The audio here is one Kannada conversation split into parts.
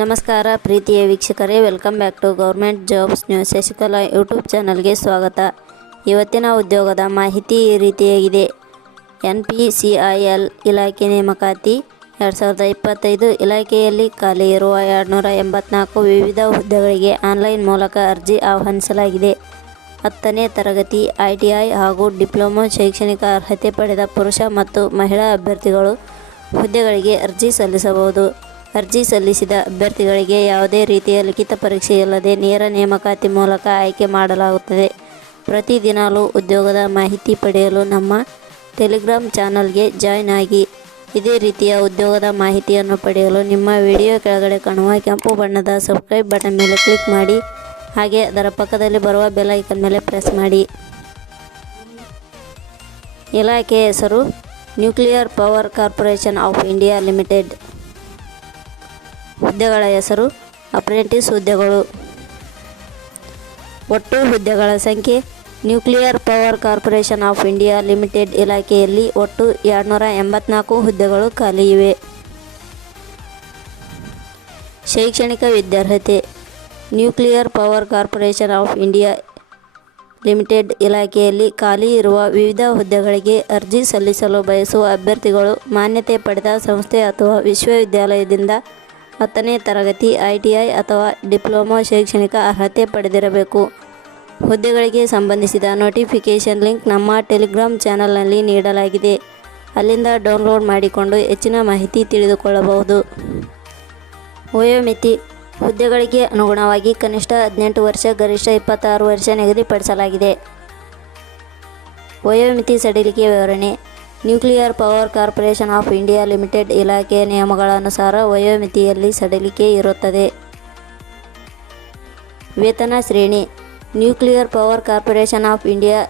ನಮಸ್ಕಾರ ಪ್ರೀತಿಯ ವೀಕ್ಷಕರೇ, welcome back to government jobs news Shashikala YouTube ಚಾನಲ್ಗೆ ಸ್ವಾಗತ. ಇವತ್ತಿನ ಉದ್ಯೋಗದ ಮಾಹಿತಿ ಈ ರೀತಿಯಾಗಿದೆ. NPCIL ಇಲಾಖೆ ನೇಮಕಾತಿ 2025 ಇಲಾಖೆಯಲ್ಲಿ ಖಾಲಿ ಇರುವ 284 ವಿವಿಧ ಹುದ್ದೆಗಳಿಗೆ ಆನ್ಲೈನ್ ಮೂಲಕ ಅರ್ಜಿ ಆಹ್ವಾನಿಸಲಾಗಿದೆ. 10ನೇ ತರಗತಿ ITI ಹಾಗೂ ಡಿಪ್ಲೊಮಾ ಶೈಕ್ಷಣಿಕ ಅರ್ಹತೆ ಪಡೆದ ಪುರುಷ ಮತ್ತು ಮಹಿಳಾ ಅಭ್ಯರ್ಥಿಗಳು ಹುದ್ದೆಗಳಿಗೆ ಅರ್ಜಿ ಸಲ್ಲಿಸಬಹುದು. ಅರ್ಜಿ ಸಲ್ಲಿಸಿದ ಅಭ್ಯರ್ಥಿಗಳಿಗೆ ಯಾವುದೇ ರೀತಿಯ ಲಿಖಿತ ಪರೀಕ್ಷೆ ಇಲ್ಲದೆ ನೇರ ನೇಮಕಾತಿ ಮೂಲಕ ಆಯ್ಕೆ ಮಾಡಲಾಗುತ್ತದೆ. ಪ್ರತಿದಿನಾಲೂ ಉದ್ಯೋಗದ ಮಾಹಿತಿ ಪಡೆಯಲು ನಮ್ಮ ಟೆಲಿಗ್ರಾಮ್ ಚಾನಲ್ಗೆ ಜಾಯ್ನ್ ಆಗಿ. ಇದೇ ರೀತಿಯ ಉದ್ಯೋಗದ ಮಾಹಿತಿಯನ್ನು ಪಡೆಯಲು ನಿಮ್ಮ ವಿಡಿಯೋ ಕೆಳಗಡೆ ಕಾಣುವ ಕೆಂಪು ಬಣ್ಣದ ಸಬ್ಸ್ಕ್ರೈಬ್ ಬಟನ್ ಮೇಲೆ ಕ್ಲಿಕ್ ಮಾಡಿ. ಹಾಗೆ ಅದರ ಪಕ್ಕದಲ್ಲಿ ಬರುವ ಬೆಲ್ ಐಕನ್ ಮೇಲೆ ಪ್ರೆಸ್ ಮಾಡಿ. ಇಲಾಖೆ ಹೆಸರು nuclear power corporation of India limited. ಹುದ್ದೆಗಳ ಹೆಸರು ಅಪ್ರೆಂಟಿಸ್ ಹುದ್ದೆಗಳು. ಒಟ್ಟು ಹುದ್ದೆಗಳ ಸಂಖ್ಯೆ nuclear power corporation of India limited ಇಲಾಖೆಯಲ್ಲಿ ಒಟ್ಟು 284 ಹುದ್ದೆಗಳು ಖಾಲಿ ಇವೆ. ಶೈಕ್ಷಣಿಕ ವಿದ್ಯಾರ್ಹತೆ nuclear power corporation of India limited ಇಲಾಖೆಯಲ್ಲಿ ಖಾಲಿ ಇರುವ ವಿವಿಧ ಹುದ್ದೆಗಳಿಗೆ ಅರ್ಜಿ ಸಲ್ಲಿಸಲು ಬಯಸುವ ಅಭ್ಯರ್ಥಿಗಳು ಮಾನ್ಯತೆ ಪಡೆದ ಸಂಸ್ಥೆ ಅಥವಾ ವಿಶ್ವವಿದ್ಯಾಲಯದಿಂದ 10ನೇ ತರಗತಿ ITI ಅಥವಾ ಡಿಪ್ಲೊಮಾ ಶೈಕ್ಷಣಿಕ ಅರ್ಹತೆ ಪಡೆದಿರಬೇಕು. ಹುದ್ದೆಗಳಿಗೆ ಸಂಬಂಧಿಸಿದ ನೋಟಿಫಿಕೇಷನ್ ಲಿಂಕ್ ನಮ್ಮ ಟೆಲಿಗ್ರಾಮ್ ಚಾನಲ್ನಲ್ಲಿ ನೀಡಲಾಗಿದೆ. ಅಲ್ಲಿಂದ ಡೌನ್ಲೋಡ್ ಮಾಡಿಕೊಂಡು ಹೆಚ್ಚಿನ ಮಾಹಿತಿ ತಿಳಿದುಕೊಳ್ಳಬಹುದು. ವಯೋಮಿತಿ ಹುದ್ದೆಗಳಿಗೆ ಅನುಗುಣವಾಗಿ ಕನಿಷ್ಠ 18 ವರ್ಷ, ಗರಿಷ್ಠ 26 ವರ್ಷ ನಿಗದಿಪಡಿಸಲಾಗಿದೆ. ವಯೋಮಿತಿ ಸಡಿಲಿಕೆ ವಿವರಣೆ nuclear power corporation of India limited ಇಲಾಖೆಯ ನಿಯಮಗಳ ಅನುಸಾರ ವಯೋಮಿತಿಯಲ್ಲಿ ಸಡಿಲಿಕೆ ಇರುತ್ತದೆ. ವೇತನ ಶ್ರೇಣಿ nuclear power corporation of India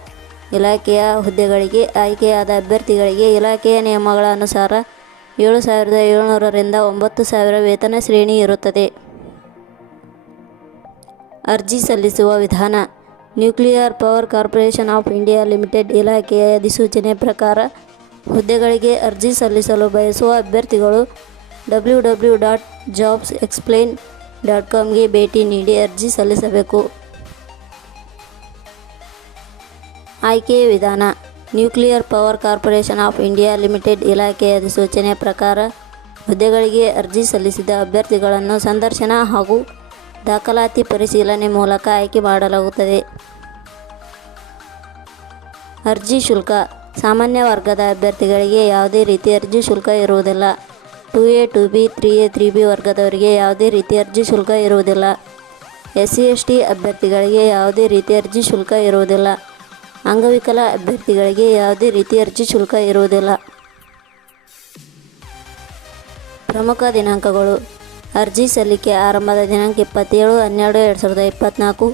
ಇಲಾಖೆಯ ಹುದ್ದೆಗಳಿಗೆ ಆಯ್ಕೆಯಾದ ಅಭ್ಯರ್ಥಿಗಳಿಗೆ ಇಲಾಖೆಯ ನಿಯಮಗಳ ಅನುಸಾರ 7,700 ರಿಂದ 9,000 ವೇತನ ಶ್ರೇಣಿ ಇರುತ್ತದೆ. ಅರ್ಜಿ ಸಲ್ಲಿಸುವ ವಿಧಾನ nuclear power corporation of India limited ಇಲಾಖೆಯ ಅಧಿಸೂಚನೆ ಪ್ರಕಾರ ಹುದ್ದೆಗಳಿಗೆ ಅರ್ಜಿ ಸಲ್ಲಿಸಲು ಬಯಸುವ ಅಭ್ಯರ್ಥಿಗಳು www.jobsexplain.com ಗೆ ಭೇಟಿ ನೀಡಿ ಅರ್ಜಿ ಸಲ್ಲಿಸಬೇಕು. ಆಯ್ಕೆಯ ವಿಧಾನ nuclear power corporation of India limited ಇಲಾಖೆಯ ಅಧಿಸೂಚನೆ ಪ್ರಕಾರ ಹುದ್ದೆಗಳಿಗೆ ಅರ್ಜಿ ಸಲ್ಲಿಸಿದ ಅಭ್ಯರ್ಥಿಗಳನ್ನು ಸಂದರ್ಶನ ಹಾಗೂ ದಾಖಲಾತಿ ಪರಿಶೀಲನೆ ಮೂಲಕ ಆಯ್ಕೆ ಮಾಡಲಾಗುತ್ತದೆ. ಅರ್ಜಿ ಶುಲ್ಕ ಸಾಮಾನ್ಯ ವರ್ಗದ ಅಭ್ಯರ್ಥಿಗಳಿಗೆ ಯಾವುದೇ ರೀತಿ ಅರ್ಜಿ ಶುಲ್ಕ ಇರುವುದಿಲ್ಲ. 2A 2B 3A 3B ವರ್ಗದವರಿಗೆ ಯಾವುದೇ ರೀತಿ ಅರ್ಜಿ ಶುಲ್ಕ ಇರುವುದಿಲ್ಲ. SC/ST ಅಭ್ಯರ್ಥಿಗಳಿಗೆ ಯಾವುದೇ ರೀತಿ ಅರ್ಜಿ ಶುಲ್ಕ ಇರುವುದಿಲ್ಲ. ಅಂಗವಿಕಲ ಅಭ್ಯರ್ಥಿಗಳಿಗೆ ಯಾವುದೇ ರೀತಿ ಅರ್ಜಿ ಶುಲ್ಕ ಇರುವುದಿಲ್ಲ. ಪ್ರಮುಖ ದಿನಾಂಕಗಳು ಅರ್ಜಿ ಸಲ್ಲಿಕೆ ಆರಂಭದ ದಿನಾಂಕ 27/12/2024.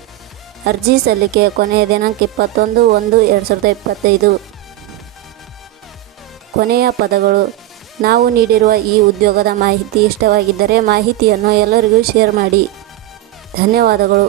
ಅರ್ಜಿ ಸಲ್ಲಿಕೆಯ ಕೊನೆಯ ದಿನಾಂಕ 21/1/2025. ಕೊನೆಯ ಪದಗಳು ನಾವು ನೀಡಿರುವ ಈ ಉದ್ಯೋಗದ ಮಾಹಿತಿ ಇಷ್ಟವಾಗಿದ್ದರೆ ಮಾಹಿತಿಯನ್ನು ಎಲ್ಲರಿಗೂ ಶೇರ್ ಮಾಡಿ. ಧನ್ಯವಾದಗಳು.